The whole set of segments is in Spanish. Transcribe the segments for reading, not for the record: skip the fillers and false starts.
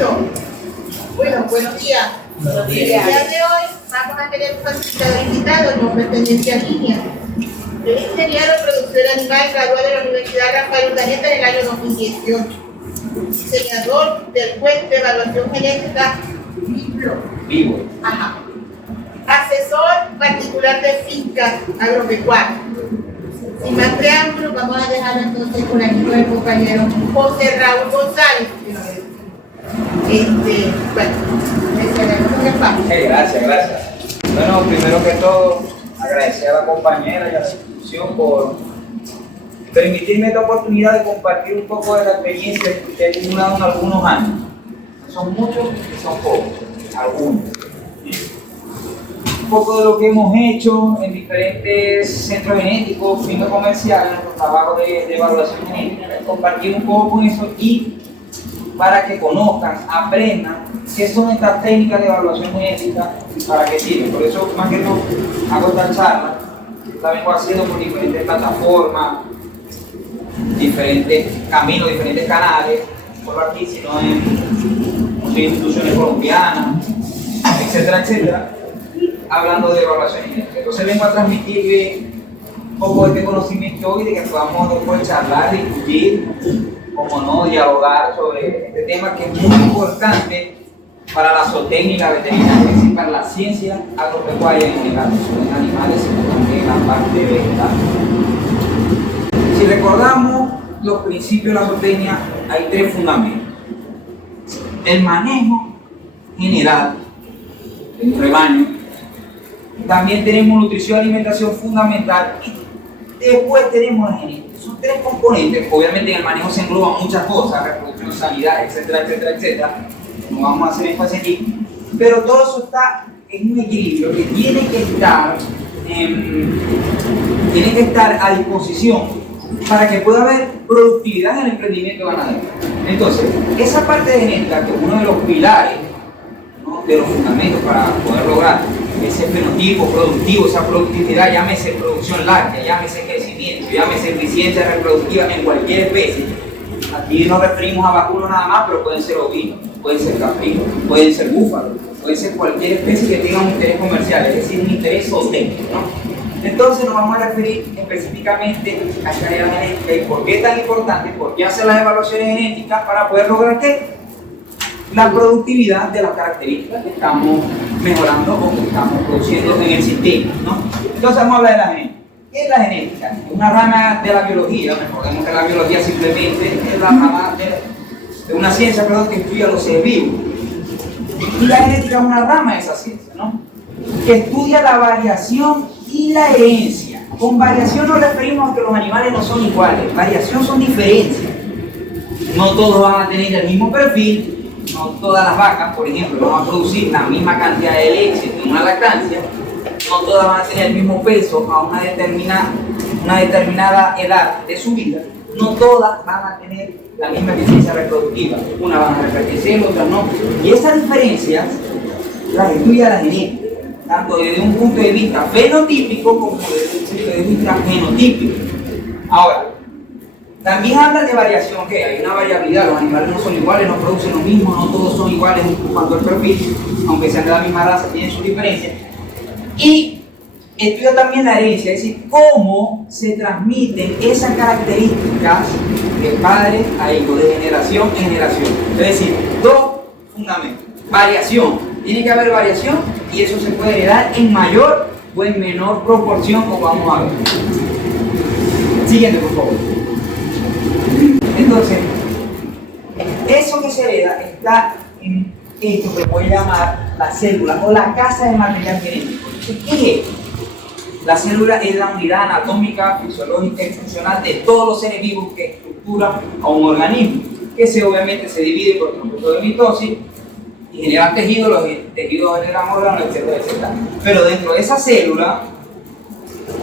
Perfecto. Bueno, buenos días. Buenos El días. día de hoy vamos a tener un facilitador invitado no pertenece a línea. Es ingeniero en producción animal, graduado de la Universidad Rafael Urdaneta en el año 2018. Diseñador del juez de evaluación genética Vivo. Ajá. Asesor particular de fincas agropecuarias. Sin más preámbulos, vamos a dejar entonces con aquí con el compañero José Raúl González. Bueno, le cedemos un espacio. Gracias. Bueno, primero que todo, agradecer a la compañera y a la institución por permitirme esta oportunidad de compartir un poco de la experiencia que he acumulado en algunos años. Son muchos y son pocos, algunos. Un poco de lo que hemos hecho en diferentes centros genéticos, firmas comerciales, nuestro trabajo de evaluación genética, compartir un poco con eso y para que conozcan, aprendan qué son estas técnicas de evaluación genética y para qué sirven. Por eso, más que todo, hago esta charla, la vengo haciendo por diferentes plataformas, diferentes caminos, diferentes canales, no solo aquí, sino en muchas instituciones colombianas, etcétera, hablando de evaluación genética. Entonces vengo a transmitirle un poco de este conocimiento hoy, de que podamos después charlar, discutir, como no, dialogar sobre este tema que es muy importante para la zootecnia y la veterinaria, es decir, para la ciencia agropecuaria en general, en animales y también en la parte vegetal. Si recordamos los principios de la zootecnia, hay tres fundamentos. El manejo general del rebaño, también tenemos nutrición y alimentación fundamental y después tenemos la genética. Son tres componentes. Obviamente en el manejo se engloban muchas cosas, reproducción, sanidad, etcétera. No vamos a hacer énfasis aquí, pero todo eso está en un equilibrio que tiene que estar a disposición para que pueda haber productividad en el emprendimiento ganadero. Entonces, esa parte de genética, que es uno de los pilares, ¿no?, de los fundamentos para poder lograr ese fenotipo productivo, esa productividad, llámese producción láctea, llámese crecimiento, llámese eficiencia reproductiva en cualquier especie. Aquí nos referimos a vacunos nada más, pero pueden ser ovinos, pueden ser caprinos, pueden ser búfalos, puede ser cualquier especie que tenga un interés comercial, es decir, un interés zootécnico, ¿no? Entonces nos vamos a referir específicamente a esta área genética y por qué es tan importante, por qué hacer las evaluaciones genéticas para poder lograr ¿qué? La productividad de las características que estamos mejorando o que estamos produciendo en el sistema, ¿no? Entonces vamos a hablar de la genética. ¿Qué es la genética? Es una rama de la biología. Recordemos que la biología simplemente es la rama de una ciencia, que estudia los seres vivos. Y la genética es una rama de esa ciencia, ¿no?, que estudia la variación y la herencia. Con variación nos referimos a que los animales no son iguales. Variación son diferencias. No todos van a tener el mismo perfil. No todas las vacas, por ejemplo, van a producir la misma cantidad de leche en una lactancia. No todas van a tener el mismo peso a una determinada edad de su vida. No todas van a tener la misma eficiencia reproductiva. Una van a repetirse, otras no. Y esas diferencias las estudia la genética, tanto desde un punto de vista fenotípico como desde un punto de vista genotípico. Ahora, también habla de variación, que hay una variabilidad, los animales no son iguales, no producen lo mismo, no todos son iguales en cuanto al perfil, aunque sean de la misma raza, tienen sus diferencias. Y estudia también la herencia, es decir, cómo se transmiten esas características de padre a hijo, de generación en generación. Es decir, dos fundamentos. Variación, tiene que haber variación y eso se puede heredar en mayor o en menor proporción, como vamos a ver. Siguiente, por favor. Entonces, eso que se hereda está en esto que puede llamar la célula o la casa de material genético. ¿Qué es esto? La célula es la unidad anatómica, fisiológica y funcional de todos los seres vivos que estructuran a un organismo, que obviamente se divide por el proceso de mitosis y generan tejidos, los tejidos generan órganos, etcétera. Pero dentro de esa célula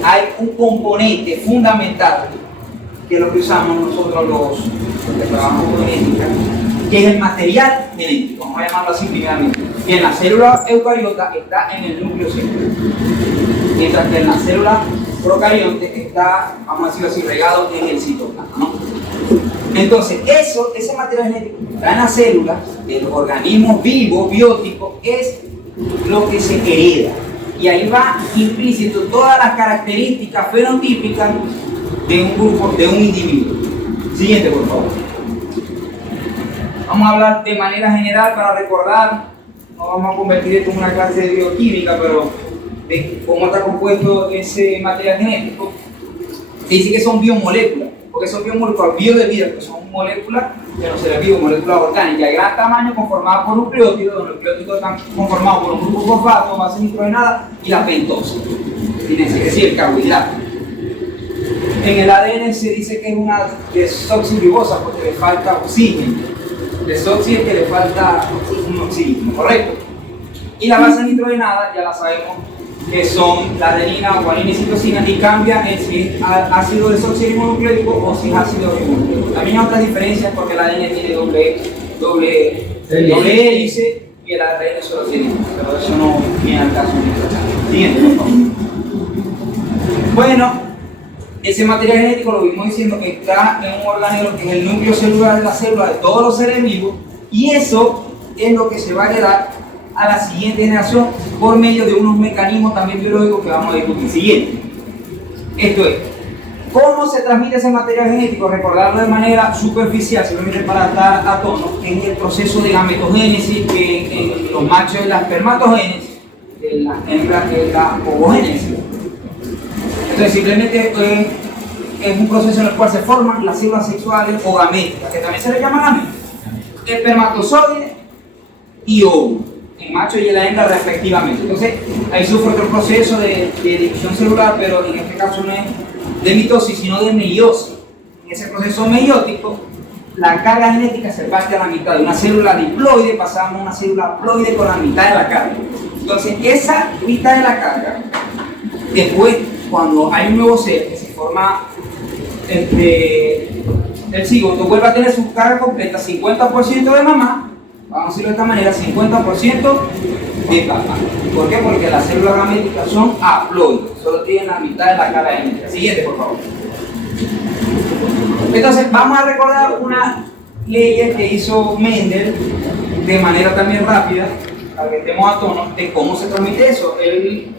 hay un componente fundamental que es lo que usamos nosotros los que trabajamos con genética, que es el material genético, vamos a llamarlo así primeramente. Y en la célula eucariota está en el núcleo celular, mientras que en la célula procarionte está, vamos a decirlo así, regado en el citoplasma, ¿no? Entonces, ese material genético que está en las células de los organismos vivos, bióticos, es lo que se hereda. Y ahí va implícito todas las características fenotípicas de un grupo, de un individuo. Siguiente, por favor. Vamos a hablar de manera general para recordar, no vamos a convertir esto en una clase de bioquímica, pero de cómo está compuesto ese material genético. Se dice que son biomoléculas, porque son biomoléculas, bio de vida, que son moléculas de los seres vivos, moléculas orgánicas de gran tamaño conformadas por nucleótidos. Los nucleótidos están conformados por un grupo fosfato, base nitrogenada y la pentosa, es decir, el carbohidrato. En el ADN se dice que es una desoxirribosa porque le falta oxígeno. Desoxi es que le falta oxígeno, ¿correcto? Y la base nitrogenada, ya la sabemos, que son la adenina, guanina y citosina, y cambia en si es ácido desoxirribonucleico o si es ácido ribonucleico. También hay otras diferencias porque el ADN tiene doble hélice y el ARN solo tiene, pero eso no viene al caso. Siguiente, por favor. Bueno, ese material genético lo vimos diciendo que está en un organelo que es el núcleo celular de la célula de todos los seres vivos, y eso es lo que se va a heredar a la siguiente generación por medio de unos mecanismos también biológicos que vamos a discutir. Siguiente. Esto es, ¿cómo se transmite ese material genético? Recordarlo de manera superficial, simplemente para estar a tono, que es el proceso de gametogénesis, que en los machos es la espermatogénesis, en las hembras es la ovogénesis. Entonces simplemente es un proceso en el cual se forman las células sexuales o gaméticas, que también se le llama gametas, espermatozoide y óvulo, en macho y en la hembra respectivamente. Entonces ahí sufre otro proceso de división celular, pero en este caso no es de mitosis sino de meiosis. En ese proceso meiótico la carga genética se parte a la mitad. De una célula diploide pasamos a una célula ploide con la mitad de la carga. Entonces esa mitad de la carga, después cuando hay un nuevo ser que se forma entre el cigoto, vuelve a tener su carga completa, 50% de mamá, vamos a decirlo de esta manera, 50% de papá. ¿Por qué? Porque las células gaméticas son haploides, solo tienen la mitad de la carga genética. Siguiente, por favor. Entonces, vamos a recordar una ley que hizo Mendel de manera también rápida, para que estemos a tono de cómo se transmite eso. Él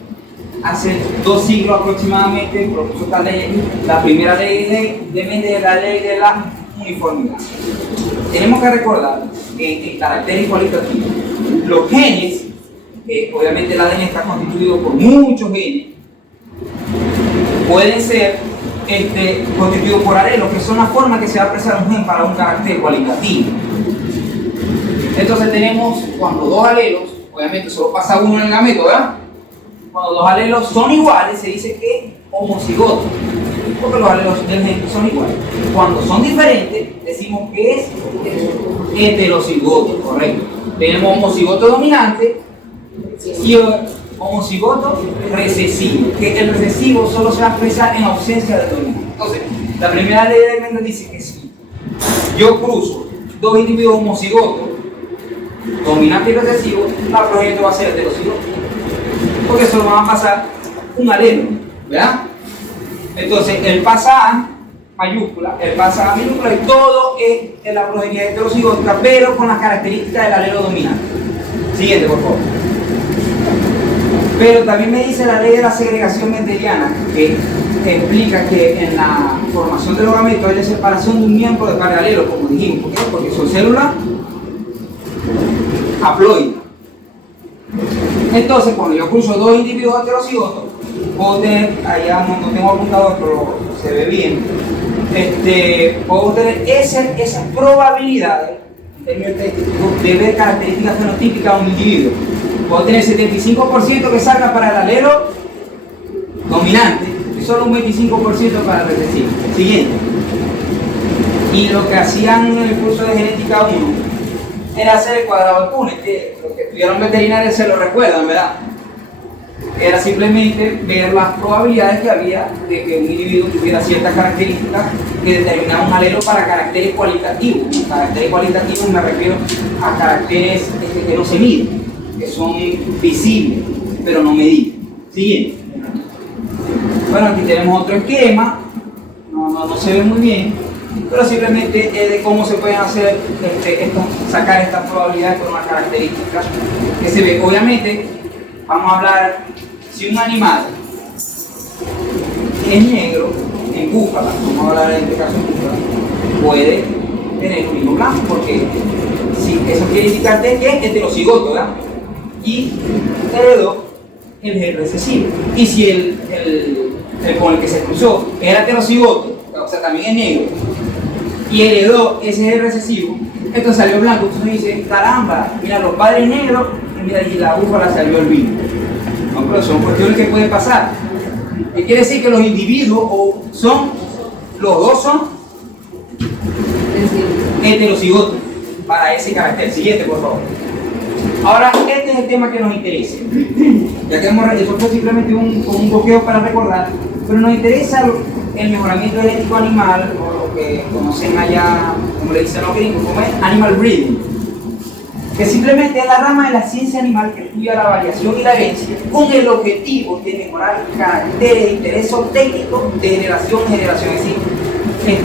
hace 2 siglos aproximadamente propuso esta ley. La primera ley de Mendel es la ley de la uniformidad. Tenemos que recordar que en carácter cualitativo, los genes, obviamente el ADN está constituido por muchos genes, pueden ser constituidos por alelos, que son la forma que se va a expresar un gen para un carácter cualitativo. Entonces tenemos, cuando 2 alelos, obviamente solo pasa uno en el gameto, ¿verdad? Cuando 2 alelos son iguales, se dice que homocigoto, porque los alelos del gen son iguales. Cuando son diferentes, decimos que es heterocigoto, correcto. Tenemos homocigoto dominante y homocigoto recesivo, que el recesivo solo se va a expresar en ausencia del dominante. Entonces, la primera ley de Mendel dice que si yo cruzo 2 individuos homocigotos, dominante y recesivo, la progenitora va a ser heterocigoto, porque solo van a pasar un alelo, ¿verdad? Entonces, él pasa A mayúscula, él pasa A minúscula, y todo es en la progenie heterocigótica, pero con las características del alelo dominante. Siguiente, por favor. Pero también me dice la ley de la segregación mendeliana, que explica que en la formación de los gametos hay la separación de un miembro de cada alelo, como dijimos. ¿Por qué? Porque son células haploides. Entonces, cuando yo cruzo 2 individuos heterocigotos, puedo tener, allá no tengo apuntado, pero se ve bien, puedo tener esas probabilidades de ver características fenotípicas a un individuo. Puedo tener 75% que salga para el alelo dominante y solo un 25% para el recesivo. Siguiente. Y lo que hacían en el curso de genética 1 era hacer el cuadrado de Punnett, que los que estudiaron veterinaria se lo recuerdan, ¿verdad? Era simplemente ver las probabilidades que había de que un individuo tuviera ciertas características que determinaban un alelo para caracteres cualitativos. Caracteres cualitativos me refiero a caracteres que no se miden, que son visibles, pero no medibles. Siguiente. Bueno, aquí tenemos otro esquema, no se ve muy bien, pero simplemente de cómo se pueden hacer, sacar estas probabilidades por una característica que se ve. Obviamente, vamos a hablar, si un animal es negro, en búfala, vamos a hablar en este caso en búfala, puede tener un hijo blanco, porque si eso quiere indicar que es heterocigoto, ¿verdad? Y heredó el gen recesivo. Y si el con el que se cruzó era heterocigoto, o sea, también es negro, y heredó ese gen recesivo, entonces salió blanco. Entonces dice, caramba, mira, los padres negros, y mira, y la búfala salió el vino. No, pero son cuestiones que pueden pasar. ¿Qué quiere decir? Que los individuos los dos son heterocigotos para ese carácter. Siguiente, por favor. Ahora, este es el tema que nos interesa. Ya que eso fue simplemente un bloqueo para recordar, pero nos interesa el mejoramiento genético animal, o lo que conocen allá, como le dicen los gringos, como es animal breeding, que simplemente es la rama de la ciencia animal que estudia la variación y la herencia con el objetivo de mejorar caracteres de interés técnico de generación en generación, es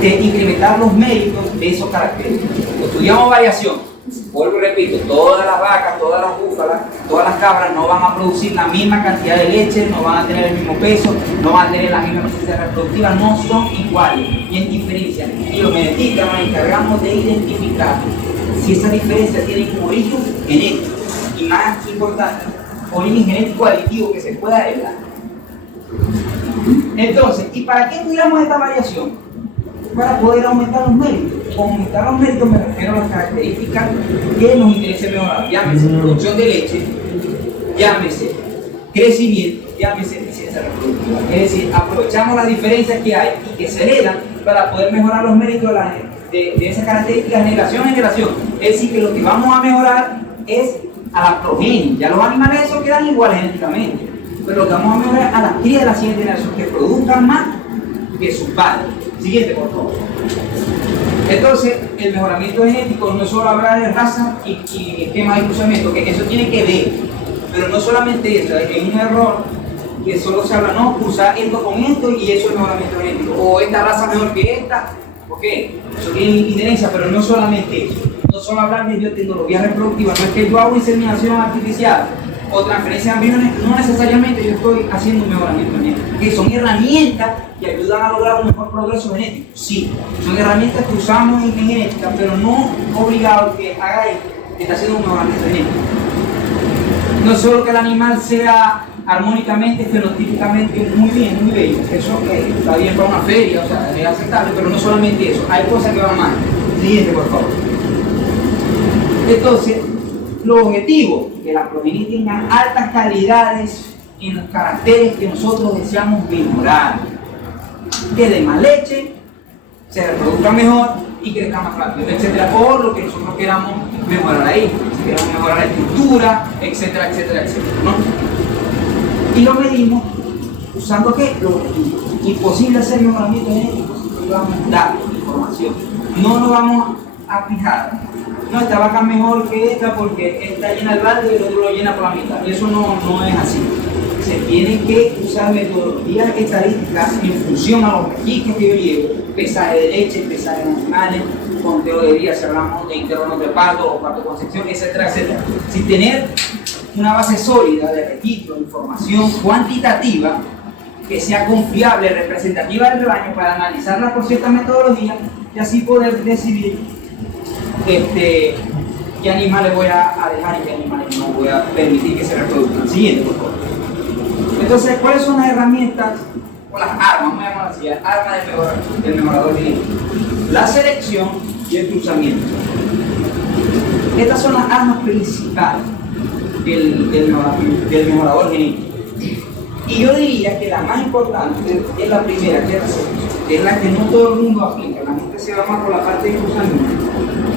decir, incrementar los méritos de esos caracteres. Estudiamos variación. Vuelvo y repito, todas las vacas, todas las búfalas, todas las cabras no van a producir la misma cantidad de leche, no van a tener el mismo peso, no van a tener la misma eficiencia reproductiva, no son iguales, y en diferencia. Y los genetistas nos encargamos de identificar si esa diferencia tiene un origen genético, y más importante, origen genético aditivo que se pueda heredar. Entonces, ¿y para qué estudiamos esta variación? Para poder aumentar los méritos. Con aumentar los méritos me refiero a las características que nos interesa mejorar. Llámese producción de leche, llámese crecimiento, llámese eficiencia reproductiva. Es decir, aprovechamos las diferencias que hay y que se heredan para poder mejorar los méritos de esa característica de generación en generación. Es decir, que lo que vamos a mejorar es a la progenie. Ya los animales esos quedan iguales genéticamente, pero lo que vamos a mejorar es a las crías de la siguiente generación, que produzcan más que sus padres. Siguiente, por favor. Entonces, el mejoramiento genético no es solo hablar de raza y esquema de cruzamiento, que eso tiene que ver, pero no solamente eso, es un error que solo se habla, no, cruzar esto con esto y eso es mejoramiento genético, o esta raza mejor que esta, ok, eso tiene injerencia, pero no solamente eso, no solo hablar de biotecnología reproductiva, no es que yo hago inseminación artificial o transferencia de embriones, no necesariamente yo estoy haciendo un mejoramiento genético, que son herramientas que ayudan a lograr un mejor progreso genético. Sí, son herramientas que usamos en genética, pero no obligado que haga esto, que está haciendo un mejoramiento genético. No es solo que el animal sea armónicamente, fenotípicamente muy bien, muy bello, eso está bien para una feria, o sea, es aceptable, pero no solamente eso, hay cosas que van mal. Siguiente, por favor. Entonces, los objetivos que la progenie tenga altas calidades en los caracteres que nosotros deseamos mejorar, que dé más leche, se reproduzca mejor y crezca más rápido, etcétera, por lo que nosotros queramos mejorar ahí, si queremos mejorar la estructura, etcétera, etcétera, etcétera, ¿no? Y lo medimos usando ¿qué? Los objetivos. Imposible hacer mejoramiento genético si no vamos a dar información. No nos vamos a fijar, no, esta vaca es mejor que esta porque esta llena el balde y el otro lo llena por la mitad. Eso no es así. Se tienen que usar metodologías estadísticas en función a los registros que yo llevo, pesaje de leche, pesaje de animales, conteo de días, si hablamos de intervalos de parto o parto concepción, etcétera, etcétera. Sin tener una base sólida de registro, información cuantitativa que sea confiable, representativa del rebaño para analizarla por ciertas metodologías y así poder decidir qué animales voy a dejar y qué animales no voy a permitir que se reproduzcan. Siguiente, por favor. Entonces, ¿cuáles son las herramientas o las armas, vamos a llamarlas así, las armas del mejorador genético? La selección y el cruzamiento. Estas son las armas principales del mejorador genético. Y yo diría que la más importante es la primera, que es la selección, que es la que no todo el mundo aplica. La gente se va más por la parte de cruzamiento,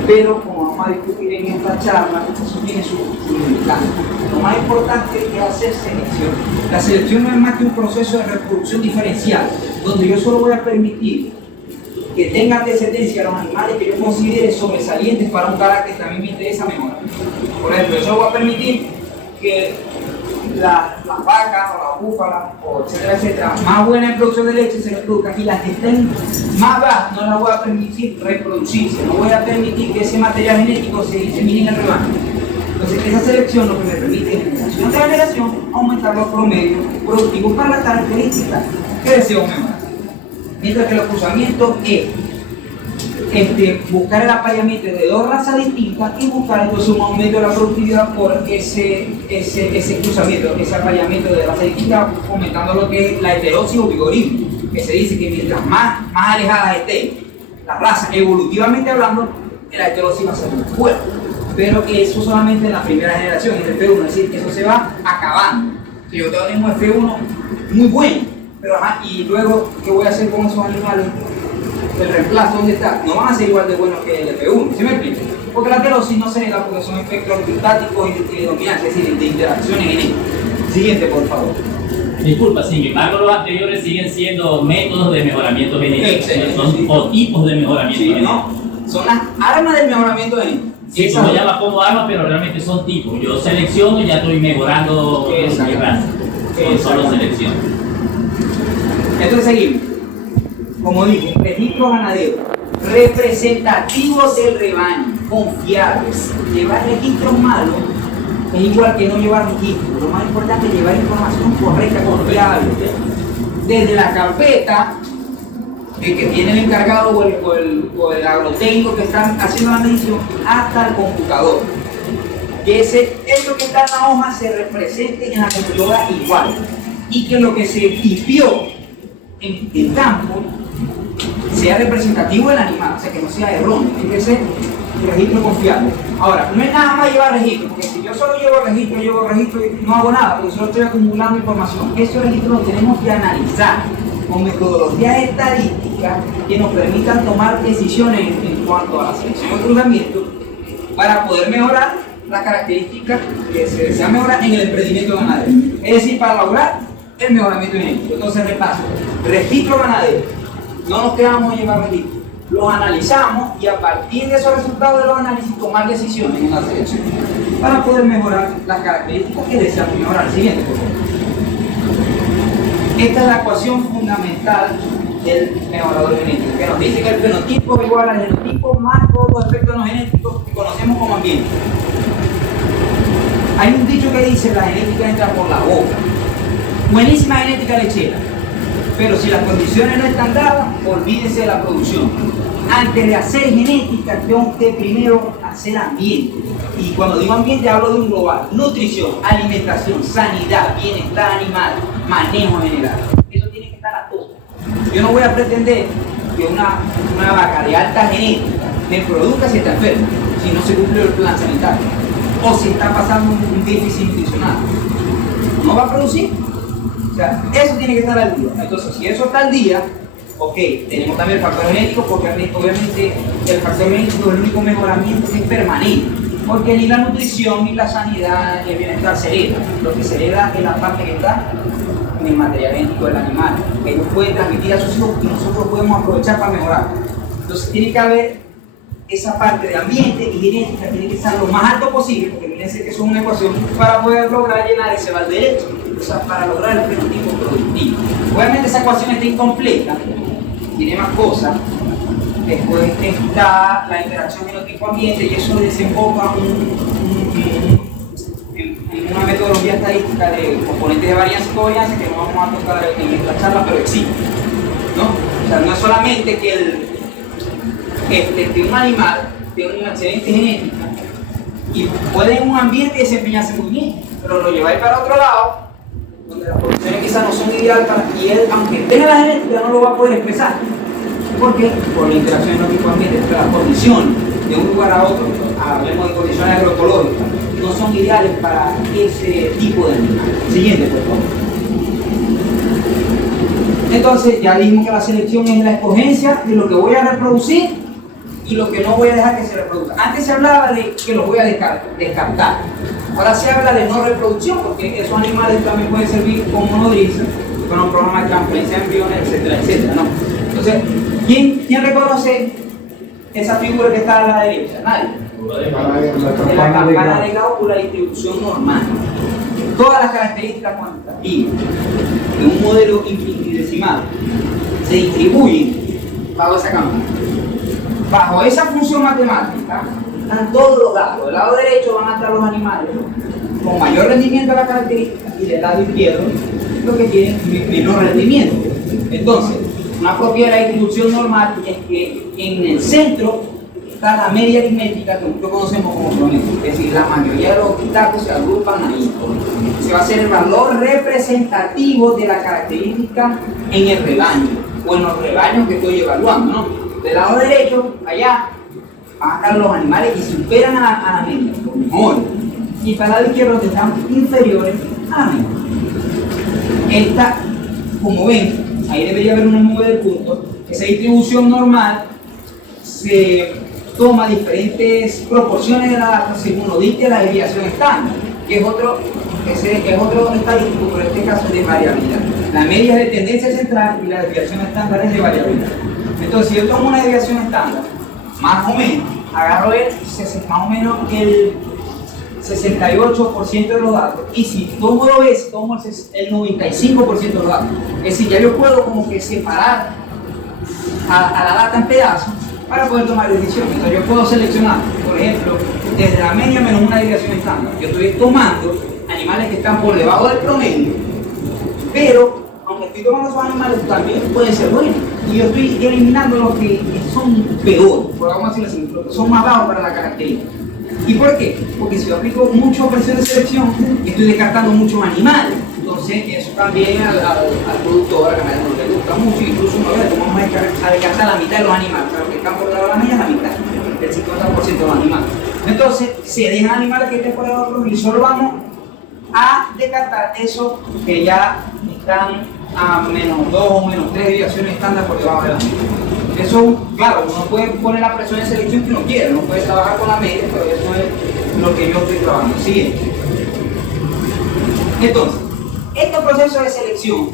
pero como vamos a discutir en esta charla, eso tiene su limitante. Lo más importante es hacer selección. La selección no es más que un proceso de reproducción diferencial, donde yo solo voy a permitir que tengan descendencia los animales que yo considere sobresalientes para un carácter que a mí me interesa mejorar. Por ejemplo, yo solo voy a permitir que las vacas o las búfalas, o etcétera, etcétera, más buenas en producción de leche se reproduzcan, y las que estén más bajas no las voy a permitir reproducirse, no voy a permitir que ese material genético se disemine en el rebaño. Entonces, esa selección lo que me permite es, generación tras generación, aumentar los promedios productivos para las características que deseo mejorar. Mientras que el cruzamiento es buscar el apareamiento de dos razas distintas y buscar entonces un aumento de la productividad por ese cruzamiento, ese apareamiento de razas distintas, aumentando lo que es la heterosis o vigorismo, que se dice que mientras más alejadas esté la raza evolutivamente hablando, la heterosis va a ser muy fuerte. Pero eso solamente en la primera generación, en el F1, es decir, que eso se va acabando. Si yo tengo un F1 muy bueno, pero ajá, y luego, ¿qué voy a hacer con esos animales? El reemplazo, ¿dónde está? No van a ser igual de buenos que el F1, ¿sí me explico? Porque la heterosis no se da porque son efectos estáticos y de dominancia, es decir, de interacciones genéticas. Siguiente, por favor. Disculpa, sin embargo, los anteriores siguen siendo métodos de mejoramiento genético, o tipos de mejoramiento genético. No, son las armas del mejoramiento genético. Sí, tú lo llamas como armas, pero realmente son tipos. Yo selecciono y ya estoy mejorando mi raza. Son solo selección. Entonces seguimos. Como dije, registro ganadero, representativos del rebaño, confiables. Llevar registros malos es igual que no llevar registros. Lo más importante es llevar información correcta, confiable. Desde la carpeta, el que tiene el encargado o el agrotécnico que están haciendo la medición, hasta el computador. Que eso que está en la hoja se represente en la computadora igual. Y que lo que se tipió en el campo sea representativo del animal, o sea que no sea erróneo, tiene que ser registro confiable. Ahora, no es nada más llevar registro, porque si yo solo llevo registro y no hago nada, porque solo estoy acumulando información, esos registros los tenemos que analizar con metodologías estadísticas que nos permitan tomar decisiones en cuanto a la selección de cruzamiento para poder mejorar las características que se desean mejorar en el emprendimiento ganadero. Es decir, para lograr el mejoramiento genético. Entonces, repaso: registro ganadero. No nos quedamos en llevar registros, los analizamos y a partir de esos resultados de los análisis tomar decisiones en la selección para poder mejorar las características que deseamos mejorar. Siguiente, por favor. Esta es la ecuación fundamental del mejorador genético, que nos dice que el fenotipo es igual al genotipo más todos los efectos no genéticos que conocemos como ambiente. Hay un dicho que dice: la genética entra por la boca. Buenísima genética lechera, pero si las condiciones no están dadas, olvídese de la producción. Antes de hacer genética, tengo que primero hacer ambiente. Y cuando digo ambiente, hablo de un global: nutrición, alimentación, sanidad, bienestar animal, manejo general. Eso tiene que estar a todo. Yo no voy a pretender que una vaca de alta genética me produzca si está enferma, si no se cumple el plan sanitario, o si está pasando un déficit nutricional. No va a producir. O sea, eso tiene que estar al día. Entonces, si eso está al día, ok, tenemos también el factor genético, porque obviamente el factor genético es el único mejoramiento que es permanente, porque ni la nutrición, ni la sanidad, ni el bienestar se hereda. Lo que se hereda es la parte que está en el material genético del animal, que ellos pueden transmitir a sus hijos y nosotros podemos aprovechar para mejorar. Entonces, tiene que haber esa parte de ambiente y genética, tiene que estar lo más alto posible, porque fíjense que eso es una ecuación para poder lograr llenar ese val derecho. O sea, para lograr el fenotipo productivo. Obviamente esa ecuación está incompleta, tiene más cosas. Después está la interacción genotipo-ambiente y eso desemboca en una metodología estadística de componentes de varianza y covarianza que no vamos a tocar en esta charla, pero existe, ¿no? O sea, no es solamente que un animal tenga una excelente genética y puede en un ambiente desempeñarse muy bien, pero lo lleváis para otro lado, donde las condiciones quizás no son ideales para que él, aunque tenga la genética, no lo va a poder expresar. ¿Por qué? Por la interacción genotipo-ambiente, porque las condiciones de un lugar a otro, hablemos de condiciones agroecológicas, no son ideales para ese tipo de animal. Siguiente, por favor. Entonces, ya dijimos que la selección es la escogencia de lo que voy a reproducir y lo que no voy a dejar que se reproduzca. Antes se hablaba de que los voy a descartar. Ahora se habla de no reproducción, porque esos animales también pueden servir como nodriza, con un programa de transferencia de embriones, etcétera, etcétera, ¿no? Entonces, ¿quién reconoce esa figura que está a la derecha? Nadie. En la campana de Gauss, la distribución normal. Todas las características características cuantitativas de un modelo infinitesimal se distribuyen bajo esa cámara. Bajo esa función matemática están todos los datos. Del lado derecho van a estar los animales con mayor rendimiento de la característica y del lado izquierdo los que tienen menor rendimiento. Entonces, una propiedad de la distribución normal es que en el centro está la media aritmética que nosotros conocemos como promedio. Es decir, la mayoría de los datos se agrupan ahí. Se va a hacer el valor representativo de la característica en el rebaño o en los rebaños que estoy evaluando, ¿no? Del lado derecho, allá, van a estar los animales que superan a la media, por mejor. Y para el lado izquierdo que están inferiores a la media. Esta, como ven, ahí debería haber una nube de puntos. Esa distribución normal se toma diferentes proporciones de la data según lo dicte la desviación estándar, que es otro estadístico, pero en este caso es de variabilidad. La media es de tendencia central y la desviación estándar es de variabilidad. Entonces, si yo tomo una desviación estándar, más o menos, agarro más o menos el 68% de los datos, y si tomo dos veces, tomo el 95% de los datos. Es decir, ya yo puedo como que separar a la data en pedazos para poder tomar decisiones. Entonces yo puedo seleccionar, por ejemplo, desde la media menos una desviación estándar. Yo estoy tomando animales que están por debajo del promedio, pero aunque estoy tomando esos animales también pueden ser buenos. Y yo estoy eliminando los que son peor, vamos a decirlo así, los que son más bajos para la característica. ¿Y por qué? Porque si yo aplico mucha presión de selección, estoy descartando muchos animales. Entonces, eso también al productor, a la ganadera, no le gusta mucho. Incluso una vez vamos a descartar la mitad de los animales. O sea, los que están por debajo de la media, la mitad, el 50% de los animales. Entonces, se dejan animales que estén por debajo de los y solo vamos a descartar esos que ya están a menos 2 o menos 3 desviaciones estándar por debajo de la media. Eso, claro, uno puede poner la presión de selección que uno quiere, uno puede trabajar con la media, pero eso es lo que yo estoy trabajando. Siguiente. Entonces, estos procesos de selección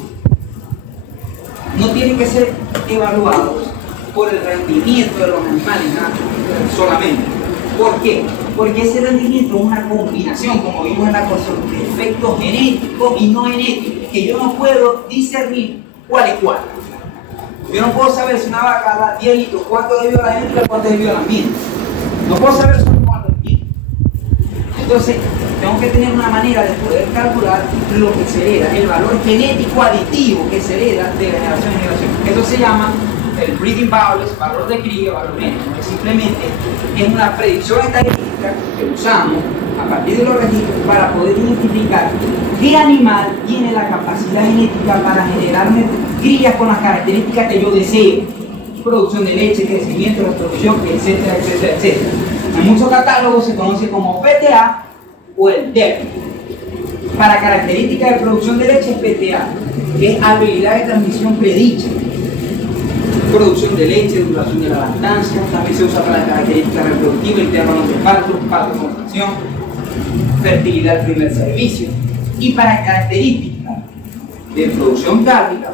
no tienen que ser evaluados por el rendimiento de los animales, ¿no? Solamente. ¿Por qué? Porque ese rendimiento es una combinación, como vimos en la cuestión, de efectos genéticos y no genéticos, que yo no puedo discernir cuál es cuál. Yo no puedo saber si una vaca da 10 litros, cuánto debió a la genética, cuánto debió al ambiente. No puedo saber solo cuánto es tiempo. Entonces, tengo que tener una manera de poder calcular lo que se hereda, el valor genético aditivo que se hereda de generación en generación. Eso se llama el breeding values, valor de cría, valor genético, que simplemente es una predicción estadística que usamos a partir de los registros para poder identificar qué animal tiene la capacidad genética para generarme crías con las características que yo deseo: producción de leche, crecimiento, reproducción, etcétera, etcétera, etcétera. En muchos catálogos se conoce como PTA o el DEP. Para características de producción de leche es PTA, que es habilidad de transmisión predicha. Producción de leche, duración de la lactancia, también se usa para las características reproductivas, intervalos de parto, parto con fracción, fertilidad del primer servicio. Y para características de producción cárnica,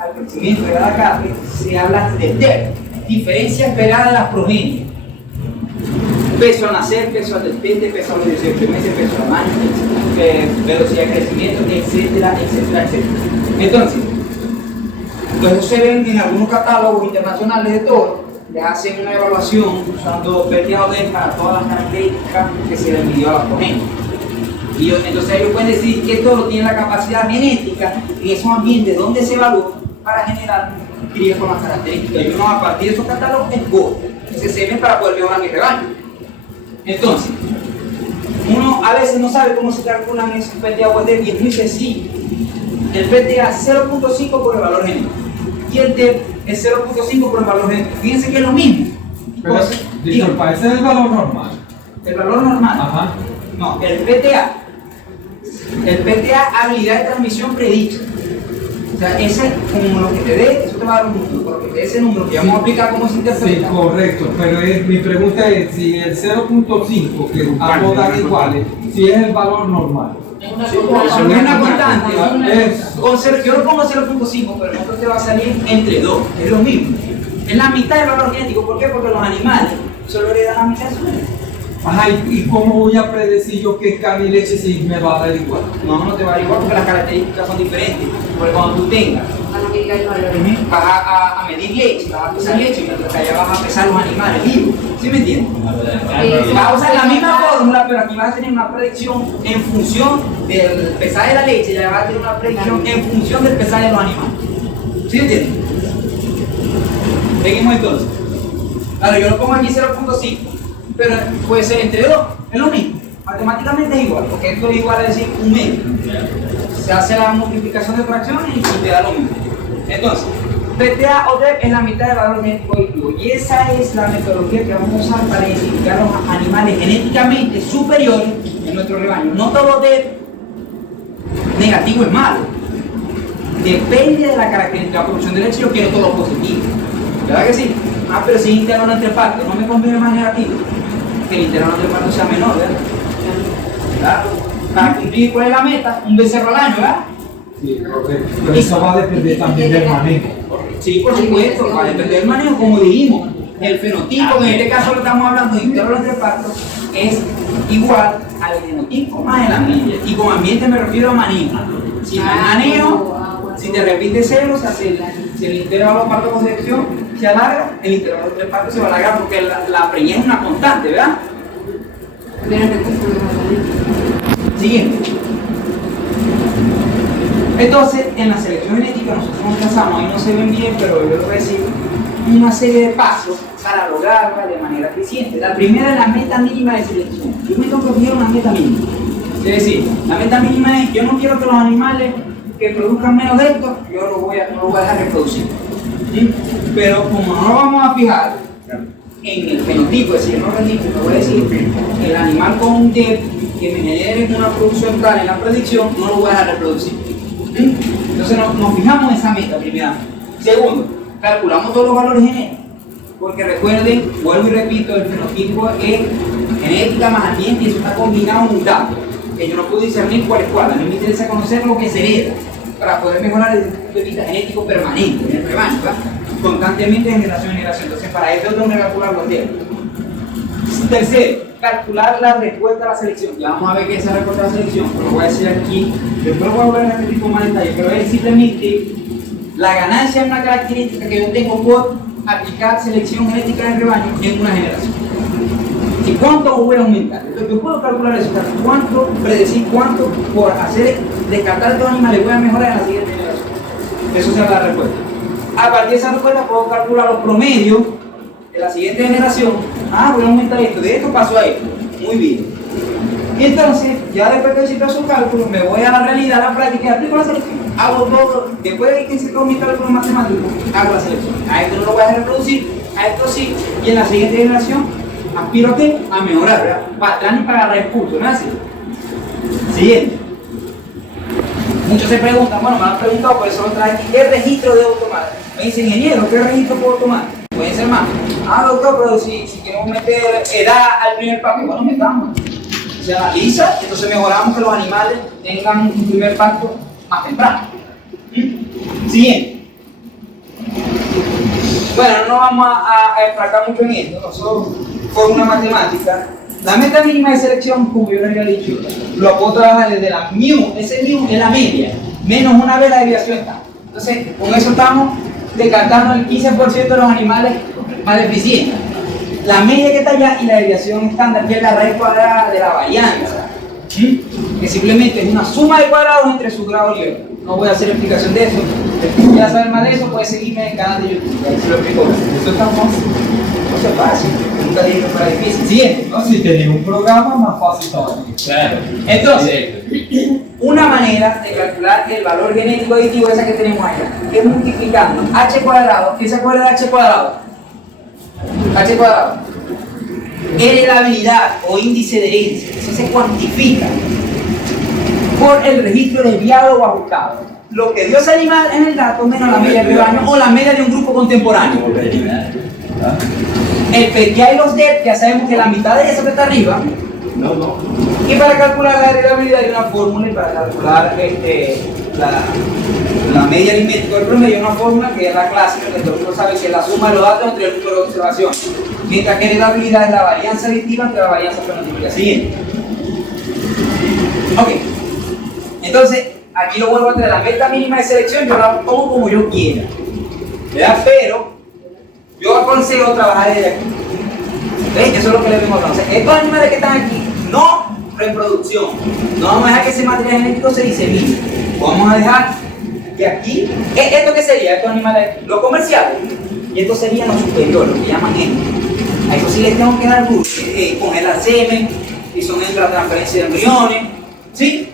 al crecimiento de la carne, se habla de DEP, diferencia esperada de las progenies. Peso al nacer, peso al despente, peso a los 18 meses, peso al año, velocidad de crecimiento, etcétera, etcétera, etcétera. Entonces se ven en algunos catálogos internacionales de toros, le hacen una evaluación usando PTA o DEP para todas las características que se le midió a la progenie. Y entonces ellos pueden decir que el toro tiene la capacidad genética en esos ambientes donde se evalúa para generar crías con las características. Y uno a partir de esos catálogos escoge ese semen para poder mejorar mi rebaño. Entonces, uno a veces no sabe cómo se calculan esos PTA o DEP y es muy sencillo. El PTA es 0.5 por el valor genético y el DEP es 0.5 por el valor genético. Fíjense que es lo mismo. Pero, disculpa, ese es el valor normal. El valor normal. Ajá. No, el PTA. El PTA, habilidad de transmisión predicha. O sea, ese, como lo que te dé, eso te va a dar un número. Porque te dé ese número que vamos a explicar cómo se interpreta. Sí, correcto. Pero mi pregunta es si el 0.5, que ambos dan iguales, si es el valor normal. Eso no es una constante. Eso. Yo lo pongo 0.5, pero el otro te va a salir entre 2. Es lo mismo. Es la mitad del valor genético. ¿Por qué? Porque los animales solo heredan la mitad de su genética. Ajá, ¿y cómo voy a predecir yo qué carne y leche si me va a dar igual? No te va a dar igual porque las características son diferentes. Porque cuando tú tengas, vas a medir leche, vas a pesar leche, mientras allá vas a pesar los animales vivos. ¿Sí me entiendes? Vas a usar la misma fórmula, pero aquí vas a tener una predicción en función del pesaje de la leche y allá vas a tener una predicción en función del pesaje de los animales. ¿Sí me entiendes? Seguimos entonces. Claro, yo lo pongo aquí 0.5, pero puede ser entre 2, es lo mismo. Matemáticamente es igual, porque esto es igual a decir un medio. Se hace la multiplicación de fracciones y te da lo mismo. Entonces, PTA o DEP es la mitad del valor genético aditivo y esa es la metodología que vamos a usar para identificar los animales genéticamente superiores en nuestro rebaño. No todo DEP negativo es malo. Depende de la característica de la producción de leche, yo quiero todo lo positivo. ¿Verdad que sí? Pero si interno entre partes, no me conviene más negativo. Que el interno entre partes sea menor, ¿verdad? ¿Verdad? Para cumplir cuál es la meta, un becerro al año, ¿verdad? Sí, correcto. Pero eso va a depender también del manejo. Sí, por supuesto, va a depender del manejo, como dijimos. El fenotipo, que en este caso lo estamos hablando de interno entre partes, es igual al genotipo más el ambiente. Y con ambiente me refiero a manejo. Si no hay manejo, si te repite cero, o sea, si el intervalo de parto de concepción se alarga, el intervalo de parto se va a alargar porque la preñez es una constante, ¿verdad? Siguiente. Entonces, en la selección genética nosotros nos trazamos, ahí no se ven bien, pero yo les voy a decir una serie de pasos para lograrla de manera eficiente. La primera es la meta mínima de selección. Yo me tengo que fijar una meta mínima. Es decir, la meta mínima es, yo no quiero que los animales que produzcan menos de esto, yo no lo voy a dejar reproducir. ¿Sí? Pero como no lo vamos a fijar en el fenotipo, es decir, no registro, me voy a decir, el animal con un DEP que me genere una producción tal en la predicción, no lo voy a dejar reproducir. ¿Sí? Entonces nos fijamos en esa meta primero. Segundo, calculamos todos los valores genéticos. Porque recuerden, vuelvo y repito, el fenotipo es genética más ambiente y eso está combinado en un dato. Que yo no puedo discernir cuál es cuál. A mí me interesa conocer lo que se hereda para poder mejorar desde el punto de vista genético permanente en el rebaño, ¿verdad? Constantemente de generación en generación. Entonces, para eso tengo que calcular los tiempos. Tercero, calcular la respuesta a la selección. Ya vamos a ver qué es esa respuesta a la selección, pero lo voy a decir aquí. Después voy a volver a repetir con más detalle, pero es simplemente la ganancia es una característica que yo tengo por aplicar selección genética en el rebaño en una generación. ¿Y cuánto voy a aumentar? Entonces, yo puedo calcular eso, cuánto, predecir cuánto por hacer descartar estos animales voy a mejorar en la siguiente generación. Eso será la respuesta. A partir de esa respuesta puedo calcular los promedios de la siguiente generación. Voy a aumentar esto, de esto paso a esto. Muy bien. Y entonces, ya después de citar su cálculo, me voy a la realidad, a la práctica y aplico la selección. Hago todo, después de que hice todos mis cálculos matemáticos, hago la selección. A esto no lo voy a reproducir, a esto sí, y en la siguiente generación aspiro a qué? A mejorar, ¿verdad? Para atrás ni para agarrar el pulso, ¿no es así? Siguiente. Muchos se preguntan, bueno, me han preguntado, por eso lo traje aquí, ¿qué registro debo tomar? Me dice, ingeniero, ¿qué registro puedo tomar? Pueden ser más. Doctor, pero si queremos meter edad al primer pacto, bueno, metamos. Se analiza, entonces mejoramos que los animales tengan un primer pacto más temprano. Siguiente. Bueno, no vamos a enfrascar mucho en esto, nosotros con una matemática. La meta mínima de selección, como yo les había dicho, lo puedo trabajar desde la mu, ese mu es la media, menos una vez la desviación está. Entonces, con eso estamos descartando el 15% de los animales más deficientes. La media que está allá y la desviación estándar, que es la raíz cuadrada de la varianza, que simplemente es una suma de cuadrados entre su grado y error. No voy a hacer explicación de eso. Si ya saben más de eso, pueden seguirme en el canal de YouTube. Ahí se lo explico. Esto está fácil. No es fácil. Nunca dije que fuera difícil. Siguiente. No, si tenés un programa, más fácil todavía. Claro. Entonces, una manera de calcular el valor genético aditivo esa que tenemos allá es multiplicando h cuadrado. ¿Qué se acuerda de h cuadrado? H cuadrado. Heredabilidad o índice de herencia. Eso se cuantifica por el registro desviado o ajustado. Lo que dio ese animal en el dato menos la media del rebaño o la media de un grupo contemporáneo. El PTA y los DEP, ya sabemos que la mitad de eso está arriba. Y para calcular la heredabilidad hay una fórmula, y para calcular la media aritmética del promedio hay una fórmula que es la clásica, que todo el mundo sabe que es la suma de los datos entre el número de observaciones. Mientras que heredabilidad es la varianza aditiva entre la varianza fenotípica. Siguiente. Ok. Entonces, aquí lo vuelvo a traer. La meta mínima de selección yo la tomo como yo quiera. ¿Verdad? Pero yo aconsejo trabajar desde aquí. ¿Ven? Eso es lo que le vemos a hablar. O sea, estos animales que están aquí, no reproducción. No vamos a dejar que ese material genético se disemine. Vamos a dejar que aquí, ¿esto qué sería? Estos animales aquí, los comerciales. Y esto sería lo superior, lo que llaman esto. A eso sí les tengo que dar duro, congelar semen, y son entre la transferencia de embriones. ¿Sí?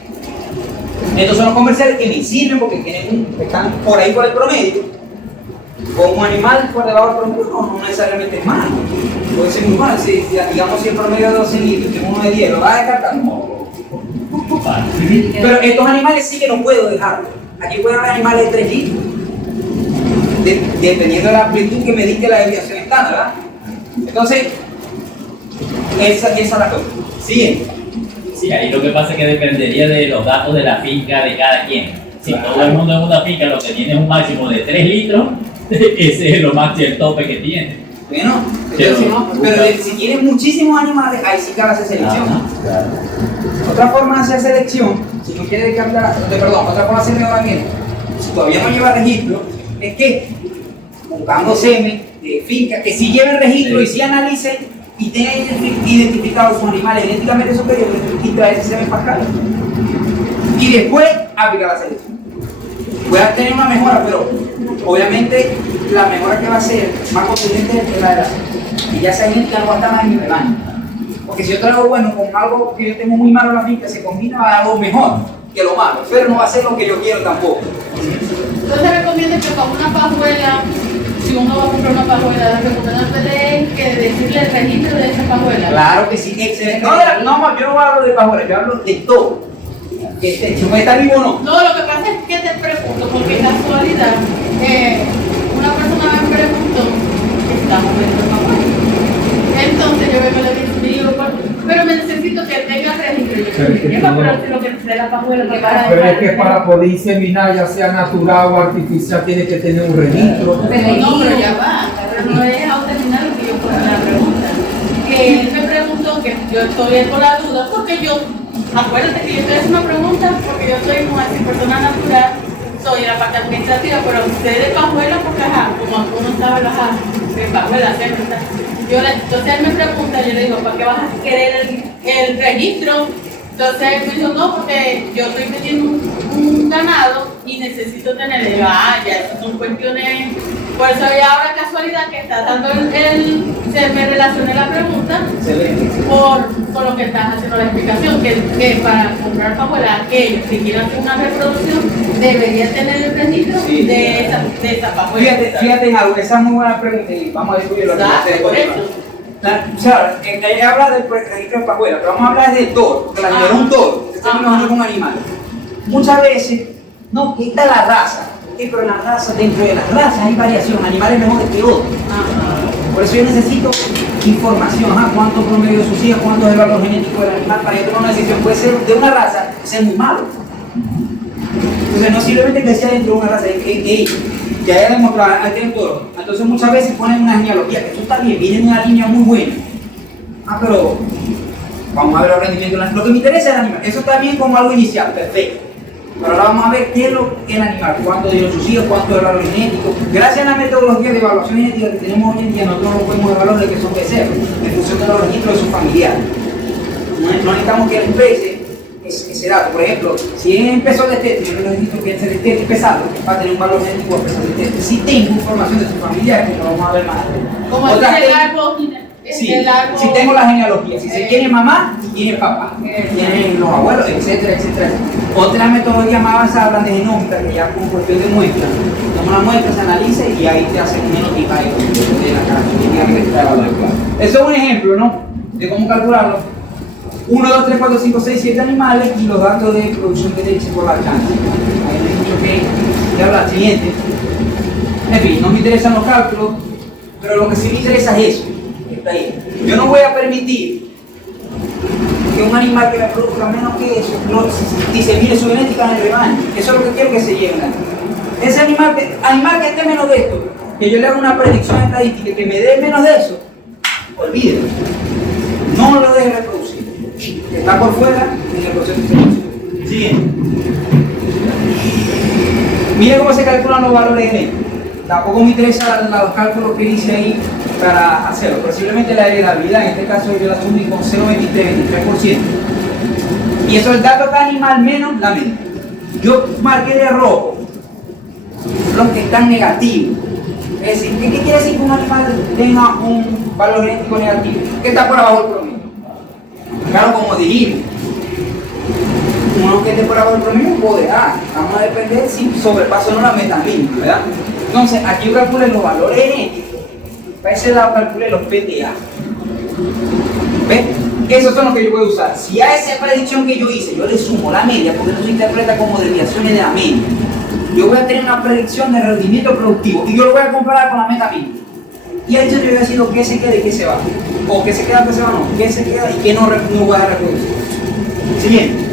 Estos son los comerciales que me sirven porque tienen están por ahí por el promedio. Como animal por debajo del promedio no necesariamente es malo. Puede ser muy malo. Digamos si el promedio de 12 litros, que uno de 10, ¿lo va a descartar? No. Pero estos animales sí que no puedo dejarlos. Aquí pueden haber animales de 3 litros. Dependiendo de la amplitud que me dicte la desviación estándar, ¿verdad? Entonces, esa es la cosa. Siguiente. Sí, ahí lo que pasa es que dependería de los datos de la finca de cada quien. Si Claro. todo el mundo en una finca lo que tiene es un máximo de 3 litros, ese es lo máximo, el tope que tiene. Bueno, pero si tienes muchísimos animales, ahí sí que hace selección. Claro. Otra forma de hacer selección, si no quieres descartar, otra forma de hacer mejoramiento, si todavía no lleva registro, es que buscando semen de fincas que sí lleven registro y sí analicen y tengan identificados sus animales genéticamente superiores y traer ese semen para acá. Y después aplicar la selección. Voy a tener una mejora, pero obviamente la mejora que va a ser más contundente es la de la selección. Y ya esa genética no va a estar más en mi rebaño. Porque si yo traigo bueno con algo que yo tengo muy malo en la finca, se combina a algo mejor que lo malo, pero no va a ser lo que yo quiero tampoco. Entonces recomiendo que para una pajuela, si uno va a comprar una pajuela, recomendable que decirle el registro de esa pajuela. Claro que sí, excelente. No, yo no hablo de pajuelas, yo hablo de todo. Si puede estar vivo o no. No, lo que pasa es que te pregunto, porque en casualidad, una persona me preguntó, estamos viendo pajuela. Entonces yo me lo digo, pero me necesito que tenga registro. Yo para ponerse lo que sea la pajuela que para Pero es que para poder inseminar, ya sea natural o artificial, tiene que tener un registro. No, pero ya va, pero no he dejado terminar lo que yo puse en la pregunta. Que él me preguntó, que yo estoy con la duda, porque yo, acuérdate que yo te hice una pregunta, porque yo soy mujer, persona natural, soy de la parte administrativa, pero sé de pajuela porque, ajá, como uno sabe, ajá, de pajuela, ¿cierto? Entonces él me pregunta, yo le digo, ¿para qué vas a querer el registro? Entonces él me dijo, no, porque yo estoy metiendo un ganado y necesito tener, le digo, ya, esas son cuestiones. Por eso ya ahora casualidad que está dando se me relacioné la pregunta por lo que estás haciendo la explicación, que para comprar pajuela, aquellos que quieran hacer una reproducción, debería tener el registro de esa pajuela. Fíjate en algo, esa es muy buena pregunta y vamos a descubrirlo. Por eso. O sea, ella habla del registro de pajuela, pero vamos a hablar del toro, porque la generó un toro, este no es un animal. Muchas veces, no, que esta es la raza, pero en la raza, dentro de las razas hay variación, animales mejores que otros. Por eso yo necesito información, cuánto promedio de sus hijas, cuánto es el valor genético del animal, para yo tomar una decisión. Puede ser de una raza, puede ser muy malo. Entonces no simplemente que sea dentro de una raza, que haya demostrado, ahí tienen todo. Entonces muchas veces ponen una genealogía, que eso está bien, viene en una línea muy buena. Pero vamos a ver los rendimientos. Lo que me interesa es el animal, eso está bien como algo inicial, perfecto. Pero ahora vamos a ver qué es el animal, cuánto dieron sus hijos, cuánto es el valor genético. Gracias a la metodología de evaluación genética que tenemos hoy en día, nosotros no podemos evaluar de que son becerros, en función de los registros de sus familiares. No necesitamos que él exprese ese dato. Por ejemplo, si él empezó de test, yo no necesito que él se destete pesado, va a tener un valor genético a pesar de test. Si tengo información de sus familiares, como lo vamos a ver más adelante. Como el árbol. Sí, si tengo la genealogía, si se tiene mamá, tiene papá, tienen los abuelos, etcétera, etcétera. Otras metodologías más avanzadas hablan de genómica, que ya con cuestión de muestra. Toma la muestra, se analiza y ahí te hacen un genotipaje de la característica que te está evaluando. Eso es un ejemplo, ¿no? De cómo calcularlo. 1, 2, 3, 4, 5, 6, 7 animales y los datos de producción de leche por la cancha. Ahí hay mucho que hablar siguiente. En fin, no me interesan los cálculos, pero lo que sí me interesa es eso. Está ahí. Yo no voy a permitir que un animal que me produzca menos que eso no disemine su genética en el rebaño. Eso es lo que quiero que se lleven. Ese animal que esté menos de esto, que yo le haga una predicción estadística que me dé menos de eso, olvídelo. No lo dejes reproducir. Está por fuera en el proceso de selección. Siguiente. Mira cómo se calculan los valores de esto. Tampoco me interesa los cálculos que hice ahí para hacerlo. Posiblemente la heredabilidad, en este caso yo la asumí con 0,23%. Y eso es el dato cada animal menos la media. Yo marqué de rojo los que están negativos. Es decir, ¿qué quiere decir que un animal tenga un valor genético negativo? Que está por abajo del promedio. Claro, como dijimos, uno que esté por abajo del promedio puedo dejar. Vamos a depender si sobrepaso o no la meta mínima, ¿verdad? Entonces, aquí yo calculé los valores genéticos. Para ese lado calculé los PTA. ¿Ves? Esos son los que yo voy a usar. Si a esa predicción que yo hice, yo le sumo la media, porque no se interpreta como desviaciones de la media, yo voy a tener una predicción de rendimiento productivo y yo lo voy a comparar con la meta mínima. Y ahí yo voy a decir lo que se queda y qué se va. O qué se queda, qué se va, no. Qué se queda y qué no voy a reproducir. Siguiente.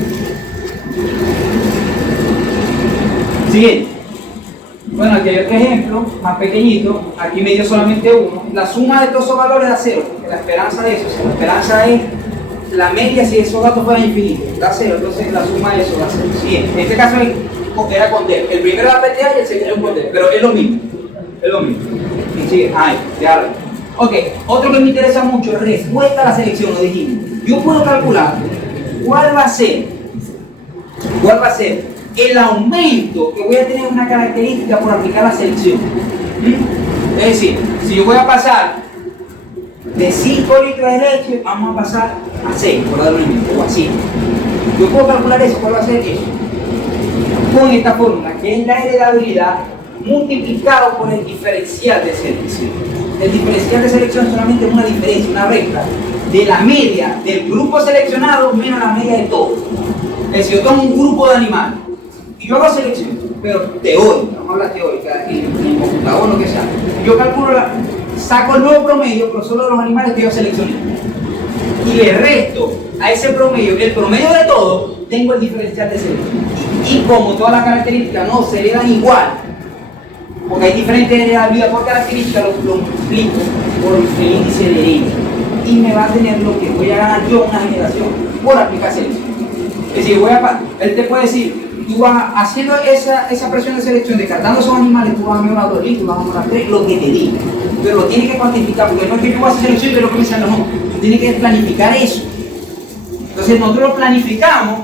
Siguiente. Bueno, aquí hay otro ejemplo, más pequeñito. Aquí me dio solamente uno. La suma de todos esos valores da cero. La esperanza de eso, la esperanza es la media si esos datos fueran infinitos. Da cero, entonces la suma de eso da cero. Siguiente. En este caso era con D. El primero era PTA y el segundo es con D. Pero es lo mismo. Es lo mismo. Y sigue. Ahí, ya lo. Ok, otro que me interesa mucho es respuesta a la selección, lo dijimos. Yo puedo calcular cuál va a ser el aumento que voy a tener una característica por aplicar la selección. Es decir, si yo voy a pasar de 5 litros de leche, vamos a pasar a 6, por darle un ejemplo, o así. Yo puedo calcular eso, ¿cuál va a ser eso? Con esta fórmula, que es la heredabilidad multiplicado por el diferencial de selección. El diferencial de selección es solamente una diferencia, una recta de la media del grupo seleccionado menos la media de todos. Es decir, yo tomo un grupo de animales y yo hago selección, pero teórica, vamos a hablar teórica, en computador, lo que sea. Yo calculo, saco el nuevo promedio, pero solo de los animales que yo seleccioné. Y le resto a ese promedio, el promedio de todo, tengo el diferencial de selección. Y como todas las características no se heredan igual, porque hay diferentes heredabilidad por características, lo multiplico por el índice de herencia. Y me va a tener lo que voy a ganar yo una generación por aplicar selección. Es decir, él te puede decir, tú vas haciendo esa presión de selección, descartando esos animales, tú vas a mejorar 2 litros, vas a mejorar 3, lo que te diga. Pero lo tienes que cuantificar, porque no es que yo voy a hacer selección y te lo comienzan, no. Tú tienes que planificar eso. Entonces nosotros lo planificamos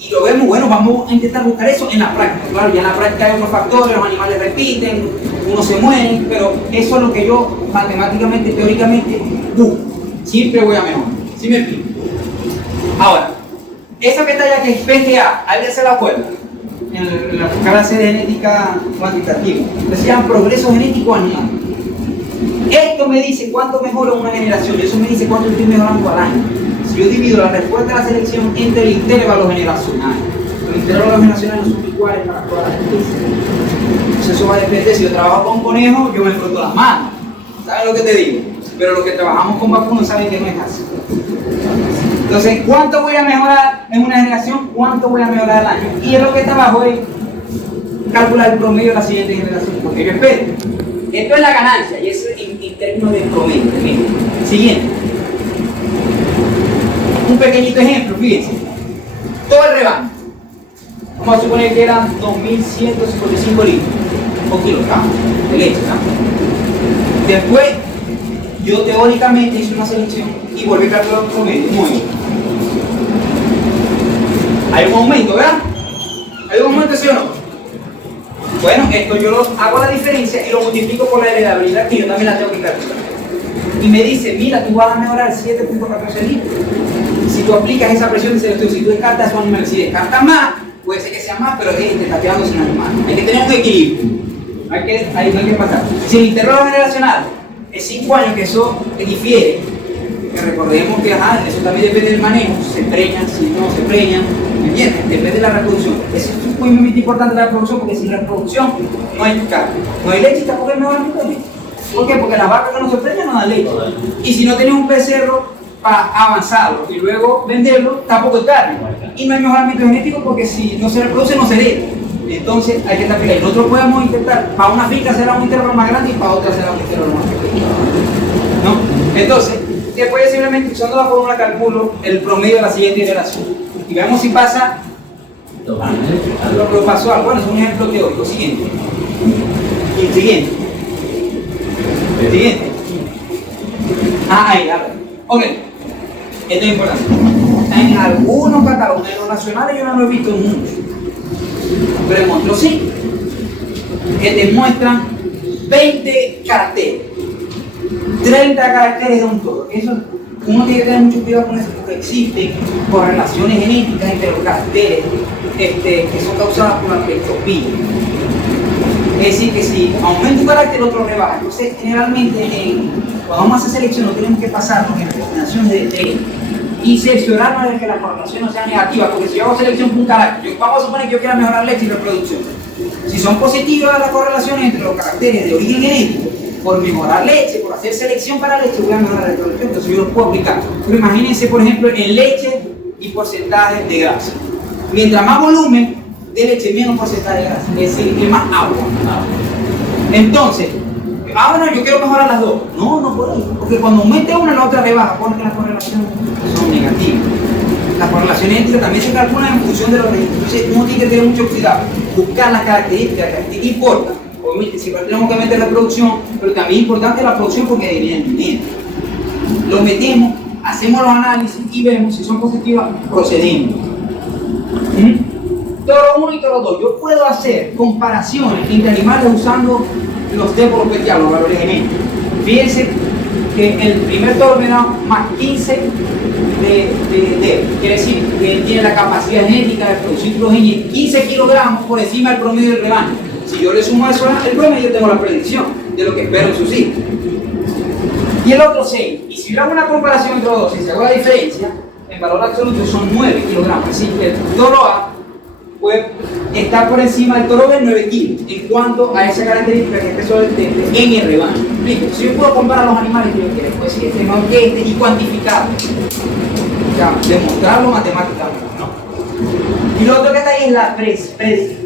y lo vemos, bueno, vamos a intentar buscar eso en la práctica. Claro, ya en la práctica hay otros factores, los animales repiten, unos se mueren, pero eso es lo que yo matemáticamente, teóricamente busco. Siempre voy a mejorar. ¿Sí me explico? Ahora, esa que está allá que es PGA, alguien se la acuerda en la clase de genética cuantitativa. Se llama progreso genético animal. Esto me dice cuánto mejora una generación y eso me dice cuánto estoy mejorando al año. Si yo divido la respuesta a la selección entre el intervalo generacional, los intervalos generacionales no son iguales para todas las especies. Entonces eso va a depender. Si yo trabajo con conejos, yo me froto las manos. ¿Sabes lo que te digo? Pero los que trabajamos con vacunos saben que no es así. Entonces, ¿cuánto voy a mejorar en una generación? ¿Cuánto voy a mejorar al año? Y es lo que trabajo es calcular el promedio de la siguiente generación, porque yo espero. Esto es la ganancia y eso en términos de promedio. Siguiente. Un pequeñito ejemplo, fíjense. Todo el rebaño. Vamos a suponer que eran 2.155 litros o kilogramos de leche, ¿no? Después, yo teóricamente hice una selección y volví a calcular el promedio. Muy bien. Hay un aumento, ¿verdad? ¿Hay un aumento, sí o no? Bueno, esto yo hago la diferencia y lo multiplico por la heredabilidad que yo también la tengo que calcular. Y me dice, mira, tú vas a mejorar 7.14 litros. Si tú aplicas esa presión de selección, si tú descartas a esos animales, si descartas más, puede ser que sea más, pero te está quedando sin animales. Hay que tener un equilibrio. Ahí no hay que pasar. Si el intervalo generacional es 5 años, que eso difiere, que recordemos que eso también depende del manejo, si se preñan, si no se preñan, ¿me entiendes? Depende de la reproducción. Eso es muy importante la reproducción, porque sin reproducción no hay carne, no hay leche y tampoco hay mejoramiento de leche. ¿Por qué? Porque las vacas que no se preñan no dan leche. Y si no tienes un becerro para avanzarlo y luego venderlo, tampoco hay carne. Y no hay mejoramiento genético porque si no se reproduce, no se hereda. Entonces hay que estar pegado. Nosotros podemos intentar, para una finca será un intervalo más grande y para otra será un intervalo más pequeño. ¿No? Entonces, después simplemente usando la fórmula calculo el promedio de la siguiente iteración. Y vemos si pasa lo pasó algo. Bueno, es un ejemplo teórico. Siguiente. Y el siguiente. El siguiente. Ahí, a ver. Ok. Esto es importante. En algunos catálogos, en los nacionales yo no lo he visto mucho. Pero en otros sí. Que te muestran 20 caracteres. 30 caracteres de un toro. Eso, uno tiene que tener mucho cuidado con eso porque existen correlaciones genéticas entre los caracteres que son causadas por la plectropía. Es decir, que si aumenta un carácter, el otro rebaja. Entonces, generalmente, cuando vamos a hacer selección, no tenemos que pasarnos en combinaciones de y cerciorarnos de que la correlación no sea negativa, porque si yo hago selección por un carácter, vamos a suponer que yo quiera mejorar leche y reproducción. Si son positivas las correlaciones entre los caracteres de origen genético, por mejorar leche, por hacer selección para leche, voy a mejorar la reproducción, entonces yo los puedo aplicar. Pero imagínense, por ejemplo, en leche y porcentaje de grasa. Mientras más volumen de leche, menos porcentaje de grasa, es decir, más agua. Entonces, ahora yo quiero mejorar las dos. No puedo, porque cuando aumente una, la otra rebaja, porque las correlaciones son negativas. Las correlaciones genéticas también se calculan en función de los registros. Entonces, uno tiene que tener mucho cuidado, buscar las características que importan. Obviamente, siempre tenemos que meter la producción, pero también es importante la producción porque viene el dinero. Lo metemos, hacemos los análisis y vemos si son positivas, procedemos. Toro 1 y toro 2. Yo puedo hacer comparaciones entre animales usando los T por especial, los valores genéticos. Fíjense que el primer toro me da más 15 de quiere decir que tiene la capacidad genética de producir hidrógeno 15 kilogramos por encima del promedio del rebaño. Si yo le sumo eso al promedio, tengo la predicción de lo que espero en sus hijos. Y el otro 6. Y si yo hago una comparación entre los dos, si se hago la diferencia, en valor absoluto son 9 kilogramos. Es decir, que el toro A puede estar por encima del toro B 9 kilos en cuanto a esa característica que empezó en el rebaño. Si yo puedo comparar los animales que yo quiero, pues decir este mejor que este y cuantificarlo. O sea, demostrarlo matemáticamente, ¿no? Y lo otro que está ahí es la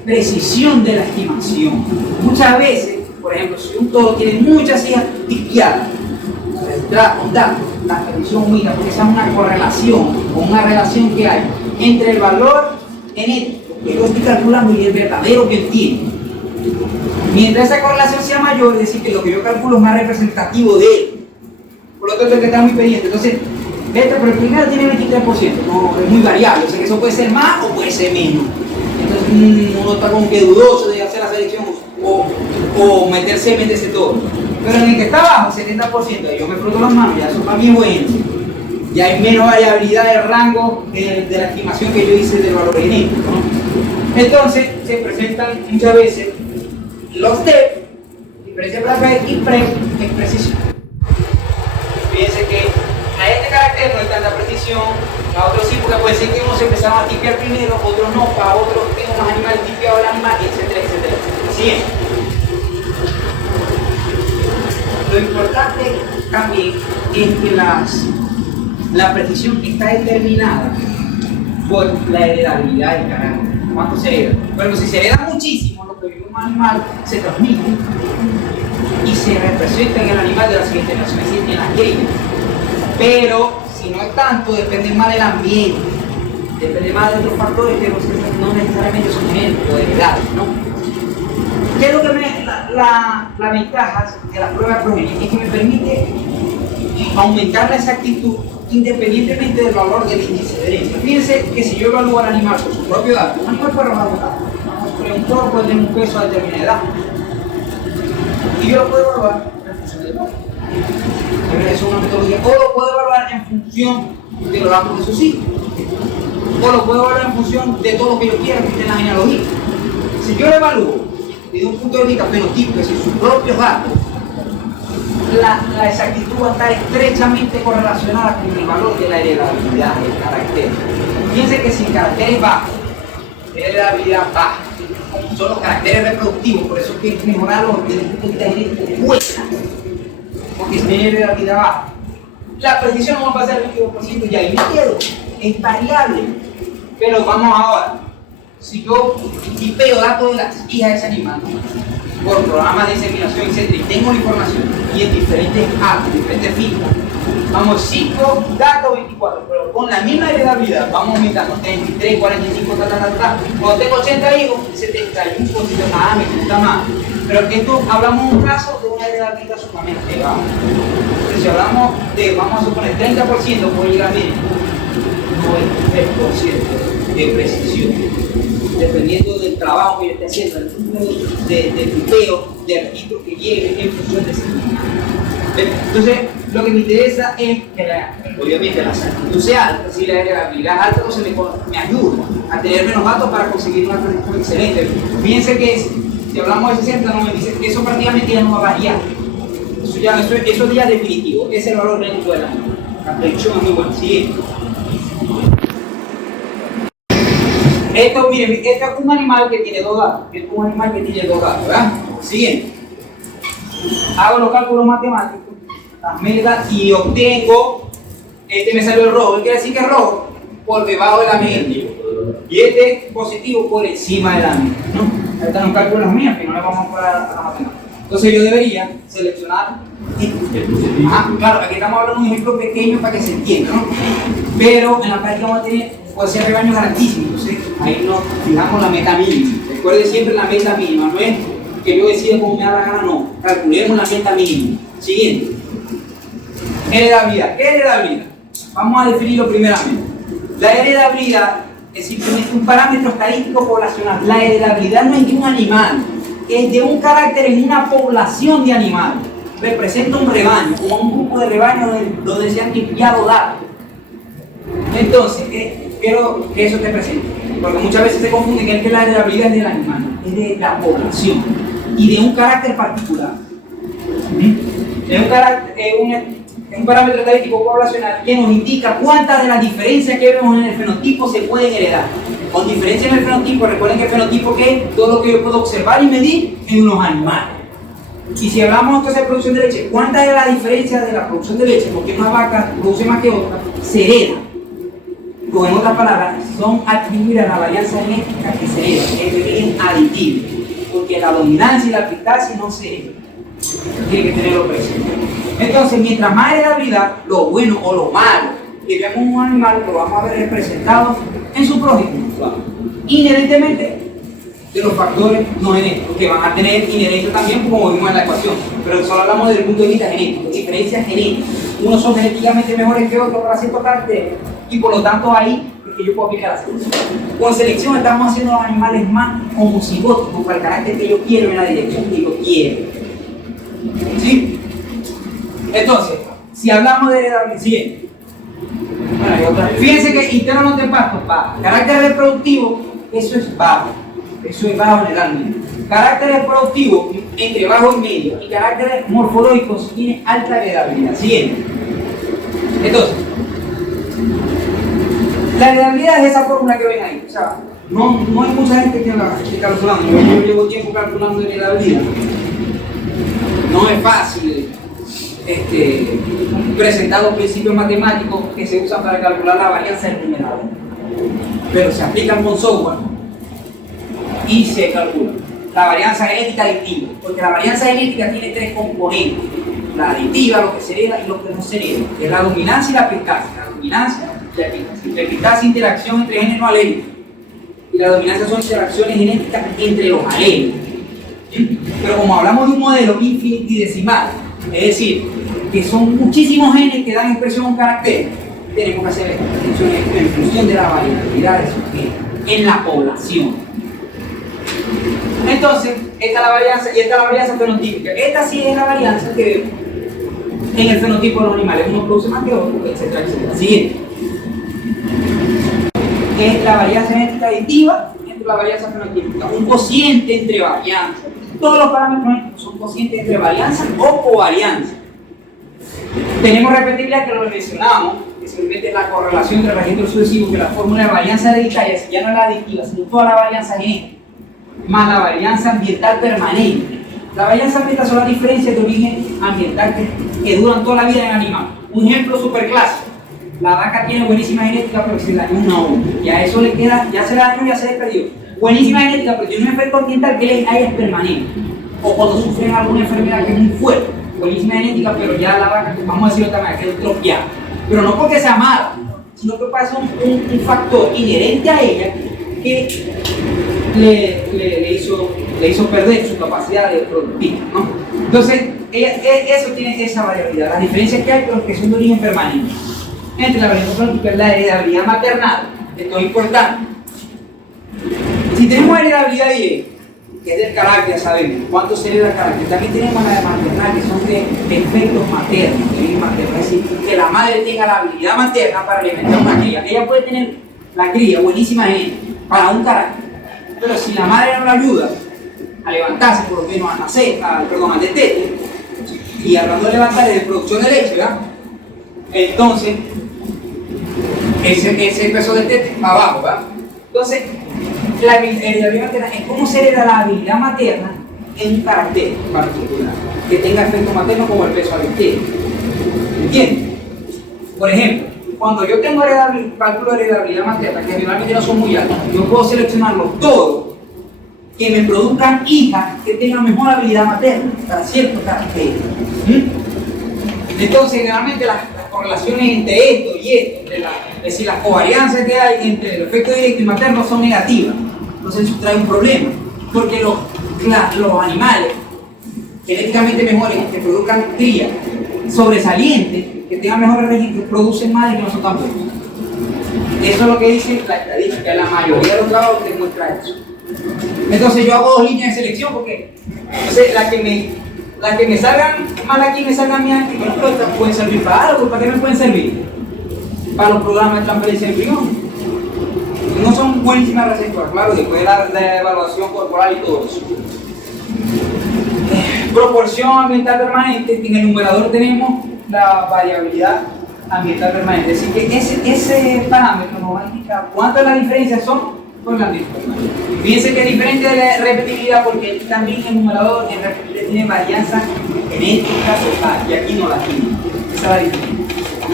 precisión de la estimación. Muchas veces, por ejemplo, si un toro tiene muchas hijas tipiadas, con datos, la precisión única, porque esa es una correlación o una relación que hay entre el valor genético que yo estoy calculando y el verdadero que él tiene. Mientras esa correlación sea mayor, es decir, que lo que yo calculo es más representativo de él. Por lo tanto, hay que estar muy pendiente. Entonces, pero el primero tiene 23%, no, es muy variable, o sea que eso puede ser más o puede ser menos. Entonces uno está como que dudoso de hacer la selección o meterse todo. Pero en el que está abajo, 70%, yo me froto las manos, ya eso para mí es bueno. Ya hay menos variabilidad del rango de la estimación que yo hice del valor genético, ¿no? Entonces se presentan muchas veces los TEP, diferencia placa y precisión. Fíjense que a este carácter no hay tanta precisión, a otros sí, porque puede ser que unos empezaron a tipear primero, otros no, para otros tengo más animales tipeados el animal, etcétera, etcétera. Así es. Lo importante también es que la precisión está determinada por la heredabilidad del carácter. ¿Cuánto se hereda? Bueno, si se hereda muchísimo, lo que vive un animal se transmite y se representa en el animal de la siguiente generación, es decir, en la cría. Pero si no es tanto, depende más del ambiente, depende más de otros factores que no necesariamente son genéticos, heredados, ¿no? ¿Qué es lo que la ventaja de la prueba progenitora? Es que me permite aumentar la exactitud independientemente del valor del índice de herencia. Fíjense que si yo evalúo al animal por su propio dato, un animal puede arrojar un dato, un toro puede tener un peso a determinada edad, y yo lo puedo evaluar en función del dato. Es una metodología. O lo puedo evaluar en función de los datos de sus hijos, o lo puedo evaluar en función de todo lo que yo quiera que esté en la genealogía. Si yo lo evalúo desde un punto de vista fenotípico, es decir, sus propios datos, la exactitud va a estar estrechamente correlacionada con el valor de la heredabilidad del carácter. Fíjense que si el carácter es bajo, la heredabilidad baja, son los caracteres reproductivos, por eso es que mejorarlos desde el punto de vista genético cuesta, porque si tiene heredabilidad baja, la precisión no va a pasar el 22% y ahí me quedo, es variable. Pero vamos ahora, si yo tipeo datos de las hijas de ese animal, por programas de diseminación, etc. Y tengo la información y en diferentes apps, diferentes filas. Vamos 5, gato 24, pero con la misma heredabilidad vamos aumentando 33, 45, Cuando tengo 80 hijos, 71%, me gusta más. Pero que esto hablamos de un caso de una heredabilidad sumamente baja. Entonces, si hablamos de, vamos a suponer, 30%, puede llegar a menos 93% de precisión, dependiendo del trabajo que yo esté haciendo, del número de tuteo, de registro que llegue en función de ese. Entonces, lo que me interesa es que obviamente la salud sea alta, si la heredabilidad es alta, entonces me ayuda a tener menos datos para conseguir una predicción excelente. Fíjense que si hablamos de 60, 96, eso prácticamente ya no va a variar. Eso ya es definitivo, ese es el valor neto del año. La predicción es muy buena. Siguiente. Esto, miren, este es un animal que tiene 2 datos. Este es un animal que tiene 2 datos, ¿verdad? Siguiente. Hago los cálculos matemáticos, las metas y obtengo, este me salió el rojo, ¿qué quiere decir que es rojo? Por debajo de la media. Y este positivo por encima de la media, ¿no? Ahí están los cálculos míos, que no le vamos a poner a la matemática. Entonces yo debería seleccionar claro, aquí estamos hablando de un ejemplo pequeño para que se entienda, ¿no? Pero en la práctica vamos a tener, puede ser rebaños grandísimos, entonces ahí nos fijamos la meta mínima. Recuerde siempre la meta mínima, ¿no es que yo decida cómo me da la gana? No, calculemos la meta mínima. Siguiente. Heredabilidad. ¿Qué es heredabilidad? Vamos a definirlo primeramente. La heredabilidad es simplemente un parámetro estadístico poblacional. La heredabilidad no es de un animal, es de un carácter en una población de animales. Representa un rebaño, como un grupo de rebaños donde se han limpiado datos. Entonces, quiero que eso te presente, porque muchas veces se confunde que la heredabilidad es del animal, es de la población y de un carácter particular. Es un parámetro estadístico poblacional que nos indica cuántas de las diferencias que vemos en el fenotipo se pueden heredar. Con diferencia en el fenotipo, recuerden que el fenotipo es todo lo que yo puedo observar y medir en unos animales. Y si hablamos entonces de producción de leche, ¿cuántas de las diferencias de la producción de leche, porque una vaca produce más que otra, se hereda? O en otras palabras, son atribuidas a la varianza genética que se hereda, es aditivo, porque la dominancia y la eficacia no se hereda. Tiene que tenerlo presente. Entonces, mientras más heredabilidad, lo bueno o lo malo que vemos en un animal, lo vamos a ver representado en su prójimo, inherentemente de los factores no genéticos, que van a tener inherencia también, como vimos en la ecuación, pero solo hablamos desde el punto de vista genético, diferencias genéticas. Unos son genéticamente mejores que otros para ciertos caracteres, y por lo tanto ahí es que yo puedo aplicar la selección. Con selección estamos haciendo los animales más homocigóticos para el carácter que yo quiero en la dirección que yo quiero. ¿Sí? Entonces, si hablamos de heredabilidad, siguiente. Bueno, hay otra. Fíjense que internos de pasto, bajo. Carácter reproductivo, eso es bajo. Eso es bajo generalmente. Carácter reproductivo, entre bajo y medio. Y carácteres morfológicos, tiene alta heredabilidad. Siguiente. Entonces, la heredabilidad es esa fórmula que ven ahí. O sea, no hay mucha gente que la esté calculando. Yo llevo tiempo calculando heredabilidad. No es fácil presentar los principios matemáticos que se usan para calcular la varianza del numerador, pero se aplican con software y se calcula la varianza genética aditiva, porque la varianza genética tiene 3 componentes: la aditiva, lo que se hereda y lo que no se hereda, que es la dominancia y la eficacia. La dominancia y la eficacia. La eficacia es interacción entre genes no aléricos y la dominancia son interacciones genéticas entre los alelos. Pero como hablamos de un modelo infinitesimal, es decir, que son muchísimos genes que dan expresión a un carácter, tenemos que hacer estas predicciones en función de la variabilidad de esos genes en la población. Entonces, esta es la varianza y esta es la varianza fenotípica. Esta sí es la varianza que vemos en el fenotipo de los animales. Uno produce más que otro, etcétera, etcétera. Siguiente. Es la varianza genética aditiva entre la varianza fenotípica. Un cociente entre varianzas. Todos los parámetros son cocientes entre varianza o covarianza. Tenemos repetibilidad, que lo mencionamos, que simplemente es la correlación entre registros sucesivos, que la fórmula de varianza hereditaria ya no es la aditiva, sino toda la varianza genética, más la varianza ambiental permanente. La varianza ambiental son las diferencias de origen ambiental que duran toda la vida en el animal. Un ejemplo súper clásico: la vaca tiene buenísima genética, pero se dañó una uva. Y a eso le queda, ya se la dañó, ya se le perdió. Buenísima genética, pero tiene un efecto ambiental que es permanente. o cuando sufren alguna enfermedad que es muy fuerte, buenísima genética, pero ya la vaca, vamos a decirlo de otra manera, quedó tropiada. Pero no porque sea mala, sino que pasa un factor inherente a ella que le hizo perder su capacidad de productiva, ¿no? Entonces, eso tiene esa variabilidad, las diferencias que hay, pero que son de origen permanente. Entre la variación y la heredabilidad maternal, esto es importante. Si tenemos heredabilidad directa, que es del carácter, sabemos cuánto se hereda el carácter, también tenemos la de maternal, que son de efectos maternos, de origen materno, es decir, que la madre tenga la habilidad materna para alimentar una cría. Ella puede tener la cría buenísima para un carácter, pero si la madre no la ayuda a levantarse, por lo menos a nacer, al destete, y hablando de levantar es de producción de leche, ¿verdad? Entonces, ese peso de tete va abajo, ¿verdad? Entonces, la heredabilidad materna es cómo se hereda la habilidad materna en un carácter particular, que tenga efecto materno como el peso al destete. ¿Entiendes? Por ejemplo, cuando yo tengo cálculo de heredabilidad materna, que generalmente no son muy altos, yo puedo seleccionarlos todos que me produzcan hijas que tengan mejor habilidad materna para ciertos caracteres. Entonces, generalmente las correlaciones entre esto y esto, es decir, las covarianzas que hay entre el efecto directo y materno son negativas. Entonces, eso trae un problema, porque los animales genéticamente mejores que produzcan crías sobresalientes, que tengan mejores registros, producen madres que no son tan buenas. Eso es lo que dice la estadística, la mayoría de los trabajos demuestra eso. Entonces yo hago dos líneas de selección porque entonces las que me salgan mal aquí me salgan bien aquí, pero estas pueden servir para algo. ¿Para qué me pueden servir? Para los programas de transferencia de embrión. No son buenísimas receptoras, claro, después de la evaluación corporal y todo eso. Proporción ambiental permanente, en el numerador tenemos la variabilidad ambiental permanente, es decir que ese parámetro nos va a indicar cuántas las diferencias son con la ambiente permanente. Fíjense que es diferente de la repetibilidad porque también el numerador en repetibilidad tiene varianza genética total y aquí no la tiene. Esa es la diferencia.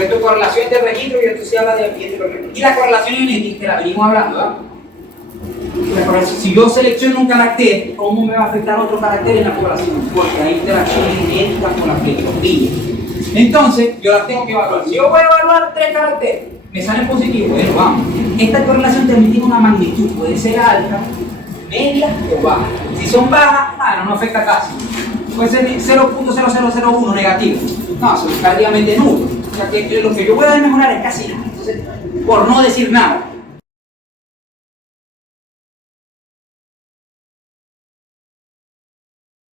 Esto es correlación de registro y esto se habla de ambiente permanente. Y la correlación genética, que la venimos hablando, ¿verdad? Si yo selecciono un carácter, ¿cómo me va a afectar otro carácter en la población? Porque hay interacciones genéticas con la flexibilidad. Entonces, yo las tengo que evaluar. Si yo voy a evaluar 3 caracteres, me salen positivos, bueno, vamos. Esta correlación también tiene una magnitud, puede ser alta, media o baja. Si son bajas, no afecta casi. Puede ser 0.0001 negativo. No, eso es prácticamente nulo. O sea que lo que yo pueda mejorar es casi nada. Entonces, por no decir nada.